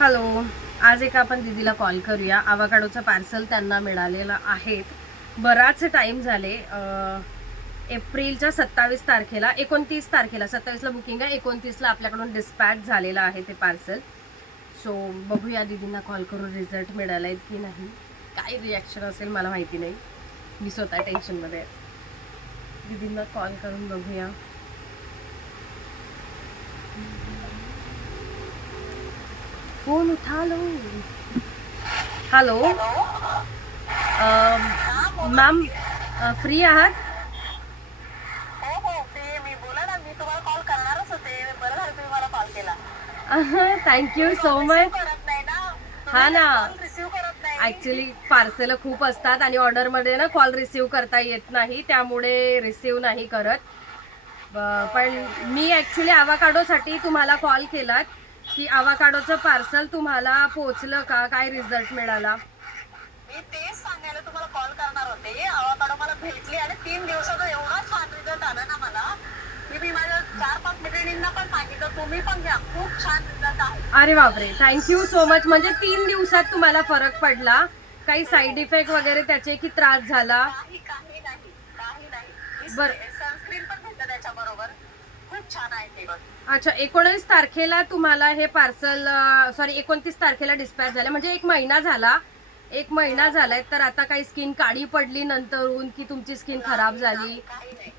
Hello, आज एक आपण दीदीला कॉल करूया. आवाकाडोचं पार्सल त्यांना मिळालेलं आहे. बराच टाईम झाले. एप्रिलच्या 27 तारखेला 29 तारखेला 27ला बुकिंग आहे, 29ला आपल्याकडून डिस्पॅच झालेलं आहे ते पार्सल. सो बघूया दीदींना कॉल करून रिझल्ट मिळाला आहे की नाही, काय रिॲक्शन असेल मला माहिती नाही. मी स्वतः टेन्शनमध्ये आहे. दीदींना कॉल करून बघूया. फोन उठा लो. हॅलो मॅम, फ्री आहात? हो हो, ते मी बोला ना, मी तुम्हाला कॉल करणारच होते. बरं झालं तुम्ही मला कॉल केला. Thank you so receive much. करत नाही ना हा तुम्ही, ना, कॉल रिसीव करत नाही. ॲक्च्युली पार्सल खूप असतात आणि ऑर्डरमध्ये ना कॉल रिसीव करता येत नाही, त्यामुळे रिसीव नाही करत. पण मी ॲक्च्युली आवाकाडोसाठी तुम्हाला कॉल केलात की आवाकाडोचं पार्सल तुम्हाला पोचलं का, काय रिझल्ट मिळाला? मी तेच सांगायला तुम्हाला कॉल करणार होते. आवाकाडो मला भेटली आणि 3 दिवसाचा एवढा छान रिझल्ट आला ना मला, की मी माझ्या 4-5 मैत्रिणींना पण सांगितलं तुम्ही पण घ्या, खूप छान रिझल्ट आहे. अरे बापरे, थँक्यू सो मच. म्हणजे 3 दिवसात तुम्हाला फरक पडला? काही साईड इफेक्ट वगैरे त्याचे की त्रास झाला? काही नाही. बर, सनस्क्रीन पण भेटतं त्याच्याबरोबर. खूप छान आहे ते. अच्छा. 19 तारखेला तुम्हाला हे पार्सल, सॉरी 29 तारखेला डिस्पॅच झालं, म्हणजे एक महिना झाला. एक महिना झालाय. तर आता काही स्किन काळी पडली नंतरहून की तुमची स्किन खराब झाली? काही नाही.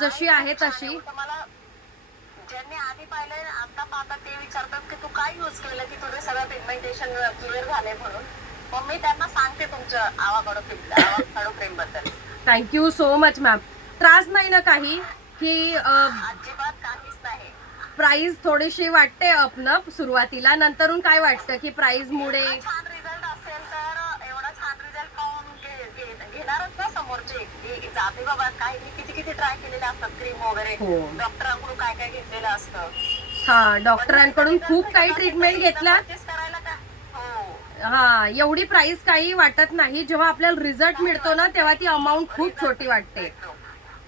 जशी आहे तशी? मला ज्यांनी आधी पाहिलंय आता पाहता ते विचारतात की तू काय यूज केलं की तुझे सगळं पिगमेंटेशन क्लिअर झाले म्हणून. मग मी त्यांना सांगते तुमचं आवाकाडो क्रीम बद्दल. Thank you so much ma'am. त्रास नाही ना काही की? अजिबात काहीच नाही. प्राइस थोडीशी वाटते अपनप सुरुवातीला, नंतरून काय वाटतं की प्राइस मुळे? एवढा छान रिझल्ट असेल तर एवढा छान रिझल्ट पाहून घेणारच ना समोरचे. जाते बाबा, काही किती ट्राय केलेले असतात क्रीम वगैरे, हो. डॉक्टरांकडून काय घेतलेलं असतं. हा, डॉक्टरांकडून खूप काही ट्रीटमेंट घेतल्या. Purchase करायला का? हो. हा, एवढी प्राइस काही वाटत नाही. जेव्हा आपल्याला रिझल्ट मिळतो ना तेव्हा ती अमाऊंट खूप छोटी वाटते.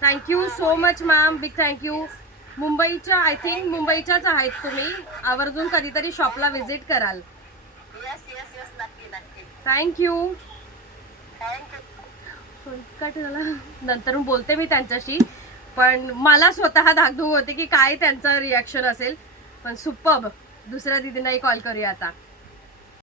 Thank you so much ma'am, big thank you. मुंबईच्या, आय थिंक मुंबईच्याच आहेत तुम्ही. आवर्जून कधीतरी शॉपला व्हिजिट कराल. येस, नक्की. थँक्यू. थँक्यू. कट झाला. नंतर बोलते मी त्यांच्याशी, पण मला स्वतः धाकधूक होते की काय त्यांचं रिॲक्शन असेल. पण सुपर्ब. दुसऱ्या दीदींनाही कॉल करूया आता.